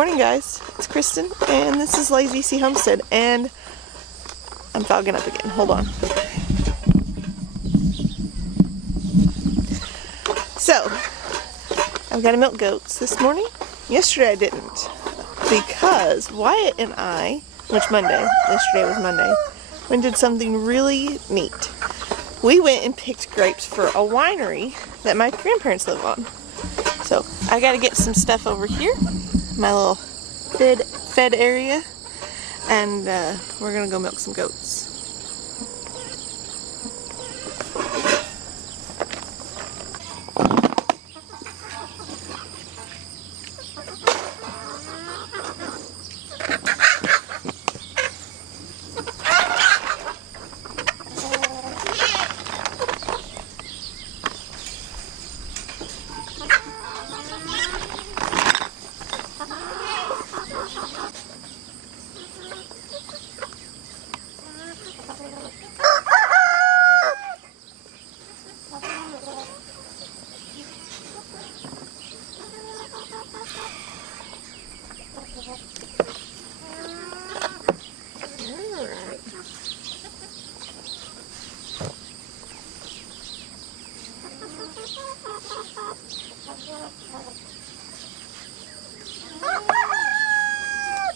Morning guys, it's Kristen and this is Lazy C Homestead and I'm fogging up again. Hold on. So, I've got to milk goats this morning. Yesterday I didn't because Wyatt and I, yesterday was Monday, we did something really neat. We went and picked grapes for a winery that my grandparents live on. So, I got to get some stuff over here. My little fed area, and we're gonna go milk some goats.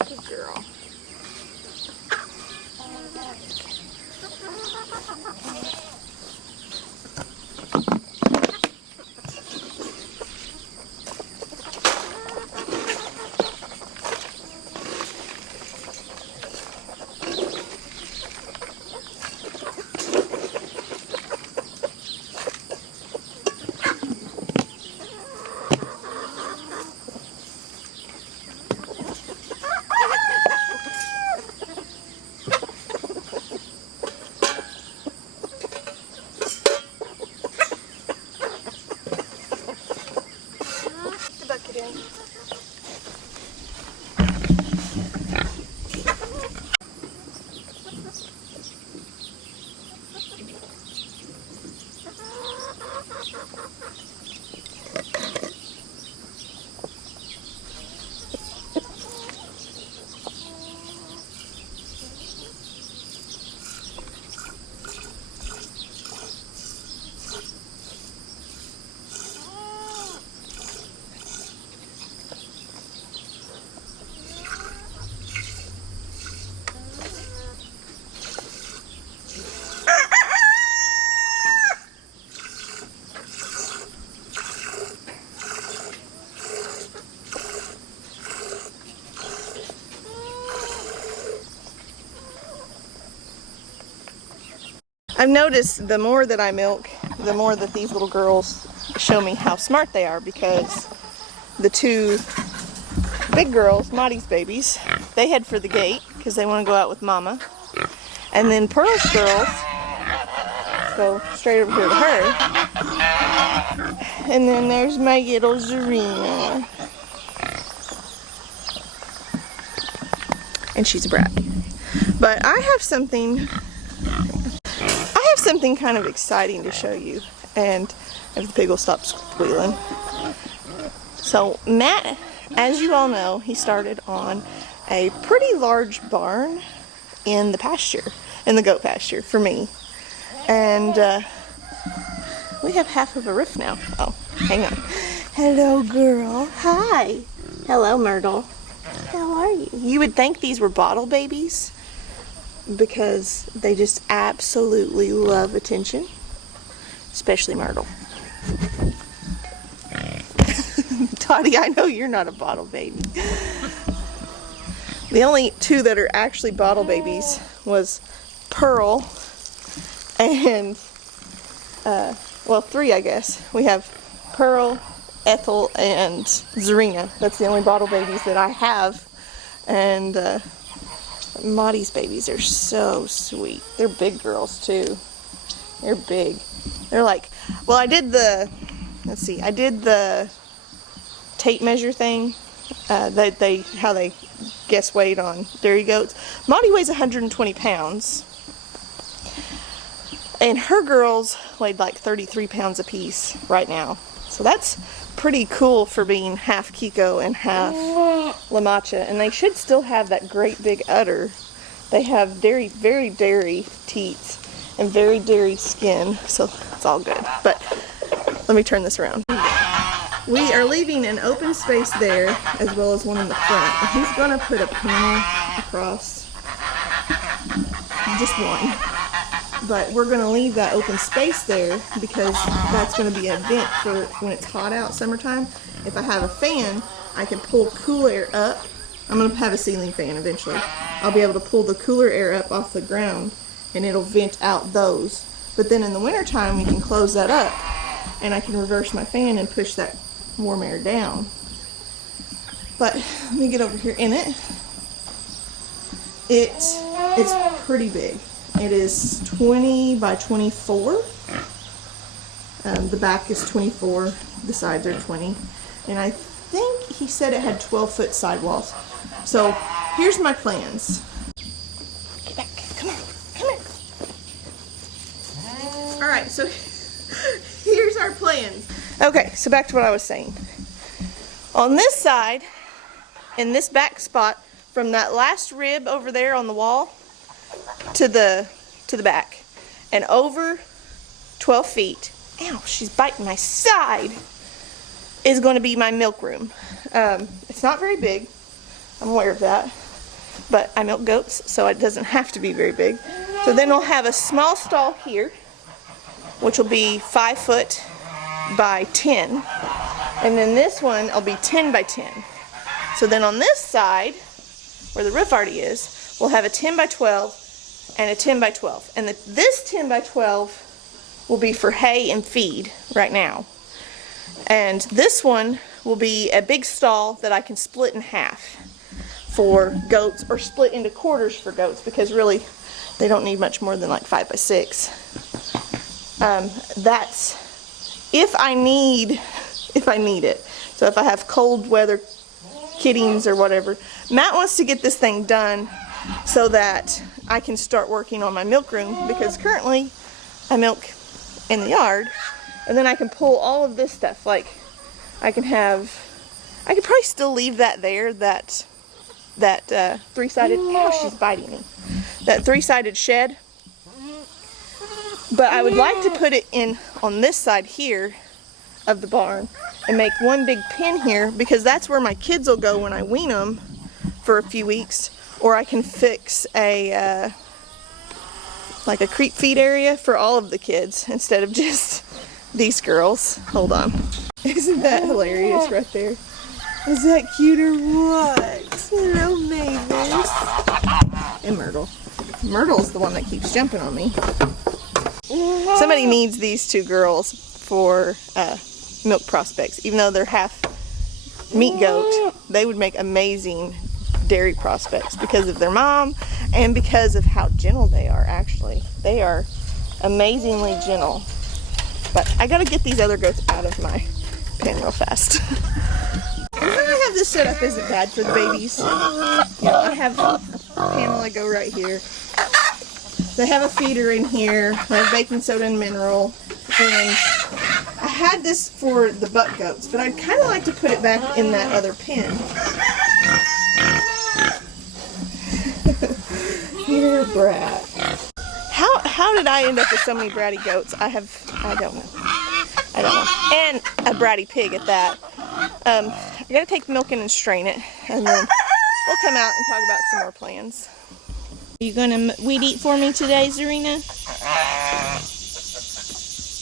Good girl. I've noticed the more that I milk, the more that these little girls show me how smart they are, because the two big girls, Maddie's babies, they head for the gate because they want to go out with Mama. And then Pearl's girls go straight over here to her. And then there's my little Zarina. And she's a brat. But I have something kind of exciting to show you, and if the pig will stop squealing. So Matt, as you all know, he started on a pretty large barn in the pasture, in the goat pasture for me, and we have half of a roof now. Oh, hang on. Hello girl. Hi. Hello Myrtle. How are you? You would think these were bottle babies, because they just absolutely love attention, especially Myrtle. Toddy, I know you're not a bottle baby. The only two that are actually bottle babies was Pearl and, well, three I guess. We have Pearl, Ethel, and Zarina. That's the only bottle babies that I have. And Maddie's babies are so sweet. They're big girls too. They're big. They're like, well, I did the tape measure thing, how they guess weight on dairy goats. Maddie weighs 120 pounds. And her girls weighed like 33 pounds apiece right now. So that's pretty cool for being half Kiko and half La Mancha. And they should still have that great big udder. They have very dairy teats and very dairy skin, so it's all good. But let me turn this around. We are leaving an open space there as well as one in the front. And he's gonna put a panel across, just one. But we're gonna leave that open space there because that's gonna be a vent for when it's hot out, summertime. If I have a fan, I can pull cool air up. I'm gonna have a ceiling fan eventually. I'll be able to pull the cooler air up off the ground and it'll vent out those. But then in the wintertime, we can close that up and I can reverse my fan and push that warm air down. But let me get over here in it. It's pretty big. It is 20 by 24. The back is 24, the sides are 20. And I think he said it had 12-foot sidewalls. So here's my plans. Get back, come on, come here. All right, so here's our plans. Okay, so back to what I was saying. On this side, in this back spot, from that last rib over there on the wall to the back, and over 12 feet, ow, she's biting my side, is going to be my milk room. It's not very big, I'm aware of that, but I milk goats, so it doesn't have to be very big. So then we'll have a small stall here, which will be 5 foot by 10, and then this one will be 10 by 10. So then on this side, where the roof already is, we'll have a 10 by 12 and a 10 by 12. And this 10 by 12 will be for hay and feed right now. And this one will be a big stall that I can split in half for goats, or split into quarters for goats, because really they don't need much more than like 5 by 6. That's if I need it. So if I have cold weather kittings or whatever. Matt wants to get this thing done so that I can start working on my milk room, because currently I milk in the yard, and then I can pull all of this stuff. Like I could probably still leave that there, that three-sided, ow, she's biting me, that three-sided shed, but I would like to put it in on this side here of the barn and make one big pen here, because that's where my kids will go when I wean them for a few weeks. Or I can fix a like a creep feed area for all of the kids instead of just these girls. Hold on. Isn't that hilarious right there? Is that cute or what? Hello, Mavis. And Myrtle. Myrtle's the one that keeps jumping on me. Somebody needs these two girls for milk prospects. Even though they're half meat goat, they would make amazing dairy prospects because of their mom and because of how gentle they are. Actually, they are amazingly gentle. But I gotta get these other goats out of my pen real fast. And how I have this set up isn't bad for the babies. You know, I have a panel I go right here. They have a feeder in here. I have baking soda and mineral. And I had this for the butt goats, but I'd kind of like to put it back in that other pen. You're a brat. How did I end up with so many bratty goats? I don't know. And a bratty pig at that. I gotta take the milk in and strain it, and then we'll come out and talk about some more plans. Are you gonna weed eat for me today, Zarina?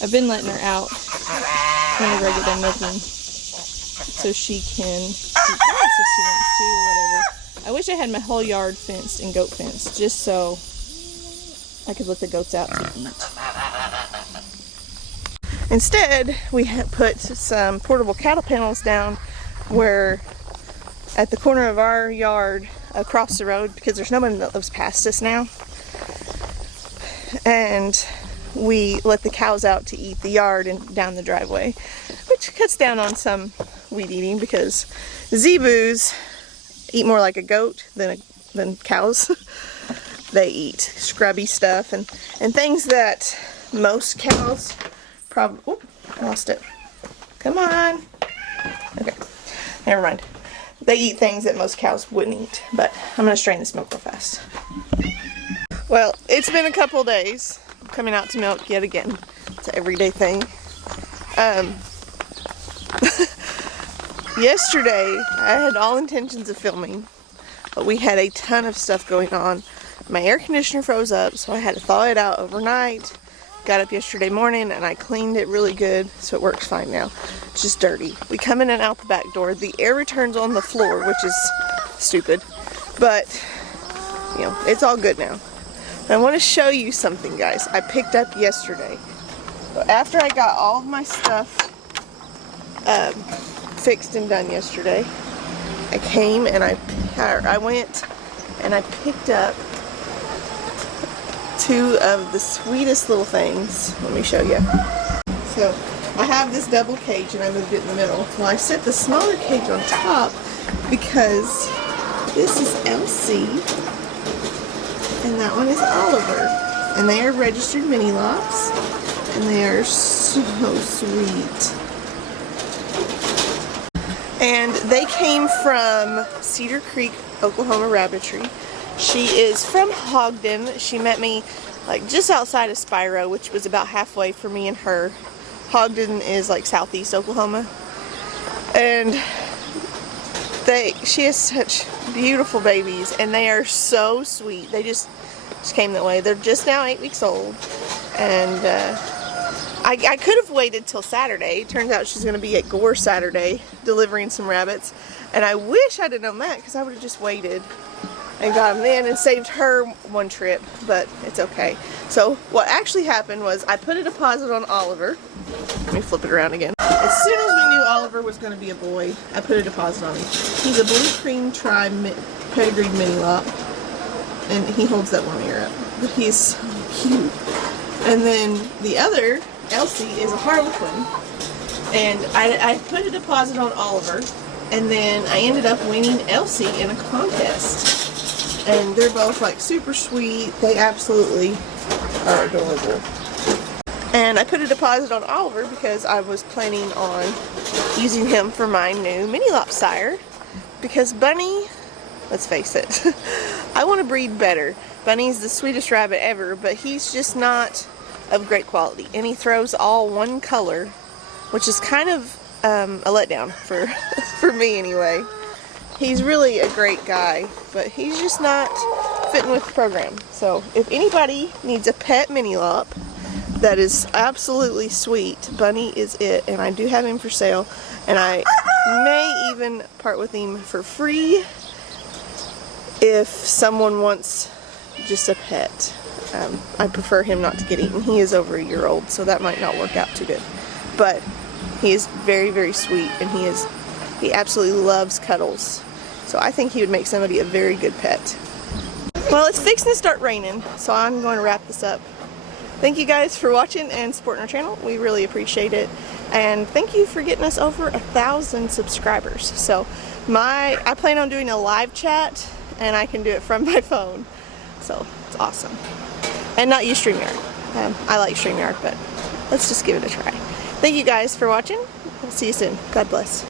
I've been letting her out whenever I get done milking, so she can eat grass if she wants to, or whatever. I wish I had my whole yard fenced and goat fenced, just so I could let the goats out to eat. Instead, we put some portable cattle panels down where, at the corner of our yard across the road, because there's nobody that lives past us now, and we let the cows out to eat the yard and down the driveway, which cuts down on some weed eating, because zebus eat more like a goat than cows. They eat scrubby stuff and things that most cows probably, I lost it, Come on. Okay, never mind. They eat things that most cows wouldn't eat, but I'm gonna strain this milk real fast. Well, it's been a couple days. I'm coming out to milk yet again. It's an everyday thing. Yesterday, I had all intentions of filming, but we had a ton of stuff going on. My air conditioner froze up, so I had to thaw it out overnight. Got up yesterday morning and I cleaned it really good, so it works fine now. It's just dirty. We come in and out the back door. The air returns on the floor, which is stupid, but you know, it's all good now. I want to show you something, guys. I picked up yesterday. After I got all of my stuff fixed and done yesterday, I came and I went and I picked up two of the sweetest little things. Let me show you. So I have this double cage and I moved it in the middle. Well, I set the smaller cage on top because this is Elsie and that one is Oliver, and they are registered mini lops and they are so sweet. And they came from Cedar Creek, Oklahoma Rabbitry. She is from Ogden. She met me like just outside of Spiro, which was about halfway for me and her. Ogden is like southeast Oklahoma. And she has such beautiful babies and they are so sweet. They just came that way. They're just now 8 weeks old. And I could have waited till Saturday. Turns out she's going to be at Gore Saturday delivering some rabbits. And I wish I'd have known that because I would have just waited and got them in and saved her one trip, but it's okay. So what actually happened was I put a deposit on Oliver. Let me flip it around again. As soon as we knew Oliver was going to be a boy, I put a deposit on him. He's a blue cream tri pedigreed mini lop, and he holds that one ear up, but he's so cute. And then the other, Elsie, is a Harlequin, and I put a deposit on Oliver, and then I ended up winning Elsie in a contest. And they're both like super sweet. They absolutely are adorable. And I put a deposit on Oliver because I was planning on using him for my new mini lop sire. Because Bunny, let's face it, I want to breed better. Bunny's the sweetest rabbit ever, but he's just not of great quality. And he throws all one color, which is kind of a letdown for me anyway. He's really a great guy, but he's just not fitting with the program. So if anybody needs a pet mini lop that is absolutely sweet, Bunny is it. And I do have him for sale, and I may even part with him for free if someone wants just a pet. I prefer him not to get eaten. He is over a year old, so that might not work out too good. But he is very, very sweet, and he absolutely loves cuddles. So I think he would make somebody a very good pet. Well, it's fixing to start raining, so I'm going to wrap this up. Thank you guys for watching and supporting our channel. We really appreciate it. And thank you for getting us over 1,000 subscribers. So I plan on doing a live chat, and I can do it from my phone. So it's awesome. And not use StreamYard. I like StreamYard, but let's just give it a try. Thank you guys for watching. We'll see you soon. God bless.